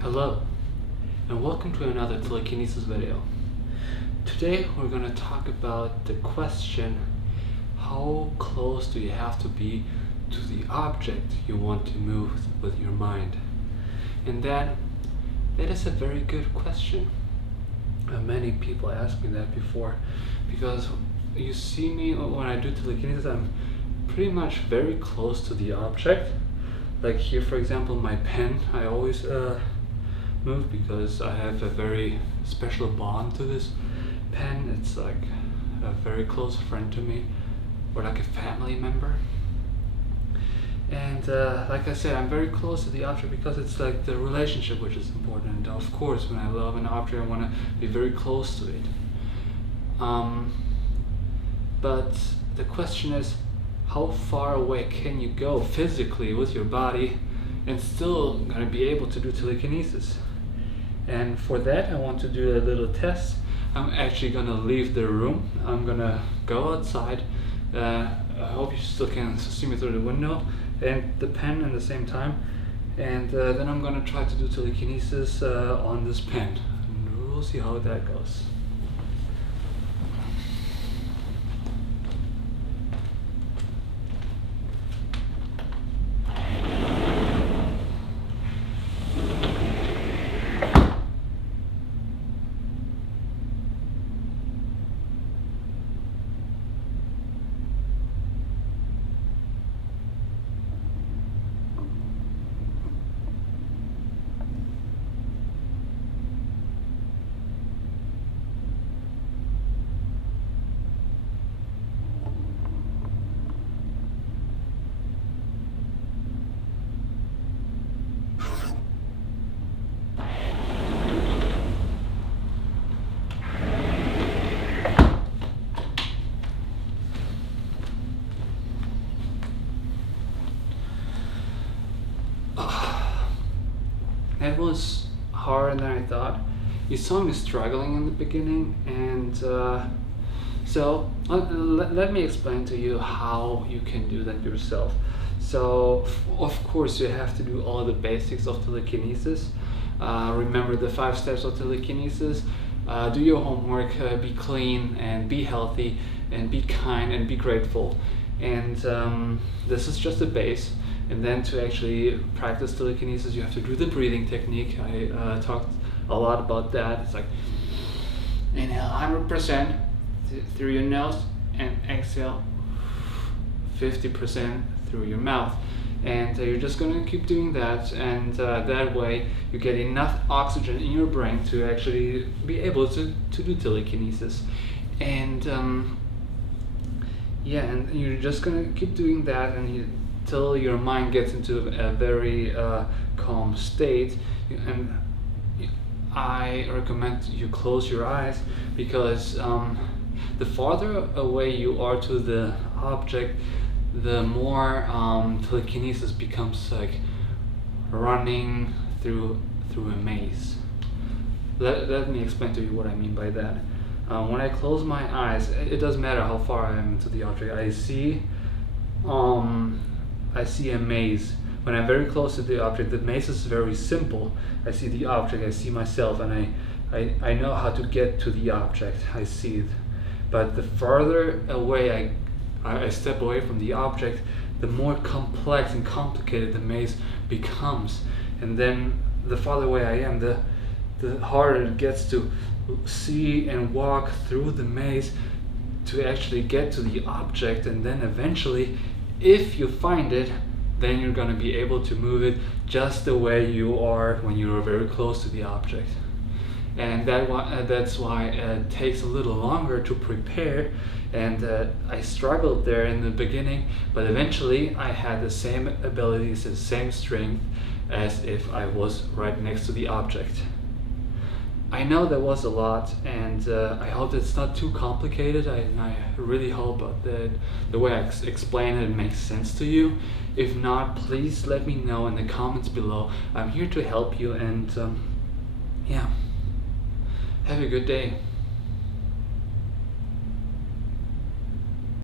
Hello, and welcome to another Telekinesis video. Today we're going to talk about the question, how close do you have to be to the object you want to move with your mind? And that is a very good question. Many people asked me that before, because you see me when I do telekinesis, I'm pretty much very close to the object. Like here, for example, my pen, I always move because I have a very special bond to this pen. It's like a very close friend to me, or like a family member. And like I said, I'm very close to the object because it's like the relationship which is important. Of course, when I love an object, I want to be very close to it. But the question is, how far away can you go physically with your body and still going to be able to do telekinesis? And for that, I want to do a little test. I'm actually going to leave the room. I'm going to go outside. I hope you still can see me through the window and the pen at the same time. And then I'm going to try to do telekinesis on this pen. And we'll see how that goes. It was harder than I thought. You saw me struggling in the beginning, and so let me explain to you how you can do that yourself. So of course you have to do all the basics of telekinesis. Remember the 5 steps of telekinesis. Do your homework, be clean and be healthy and be kind and be grateful. And this is just the base. And then to actually practice telekinesis, you have to do the breathing technique. I talked a lot about that. It's like inhale 100% through your nose and exhale 50% through your mouth. And you're just going to keep doing that, and that way you get enough oxygen in your brain to actually be able to do telekinesis. And yeah, and you're just going to keep doing that until your mind gets into a very calm state. And I recommend you close your eyes, because the farther away you are to the object, the more telekinesis becomes like running through a maze. Let me explain to you what I mean by that. When I close my eyes, it doesn't matter how far I am into the object. I see a maze. When I'm very close to the object, the maze is very simple. I see the object, I see myself, and I know how to get to the object. I see it. But the farther away I step away from the object, the more complex and complicated the maze becomes. And then the farther away I am, the harder it gets to see and walk through the maze to actually get to the object. And then eventually, if you find it, then you're going to be able to move it just the way you are when you are very close to the object. And that's why it takes a little longer to prepare. And I struggled there in the beginning, but eventually I had the same abilities, the same strength as if I was right next to the object. I know there was a lot, and I hope it's not too complicated. I really hope that the way I explain it makes sense to you. If not, please let me know in the comments below. I'm here to help you, and yeah, have a good day.